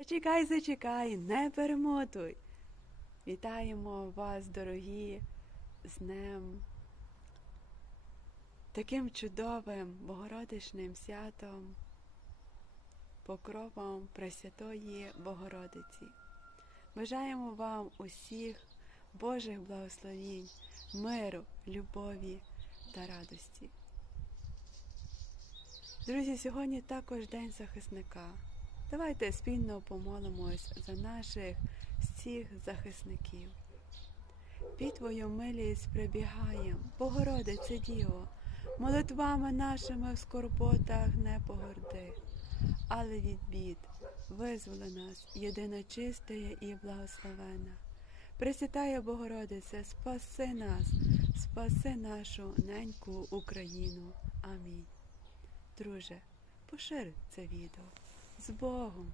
Зачекай, зачекай, не перемотуй. Вітаємо вас, дорогі, з днем, таким чудовим Богородичним святом, покровом Пресвятої Богородиці. Бажаємо вам усіх Божих благословінь, миру, любові та радості. Друзі, сьогодні також День захисника. Давайте спільно помолимось за наших всіх захисників. Під Твою милість прибігаєм, Богородице Діво, молитвами нашими в скорботах не погорди, але від бід визволи нас, єдина чистая і благословена. Пресвятая Богородице, спаси нас, спаси нашу неньку Україну. Амінь. Друже, пошир це відео. З Богом!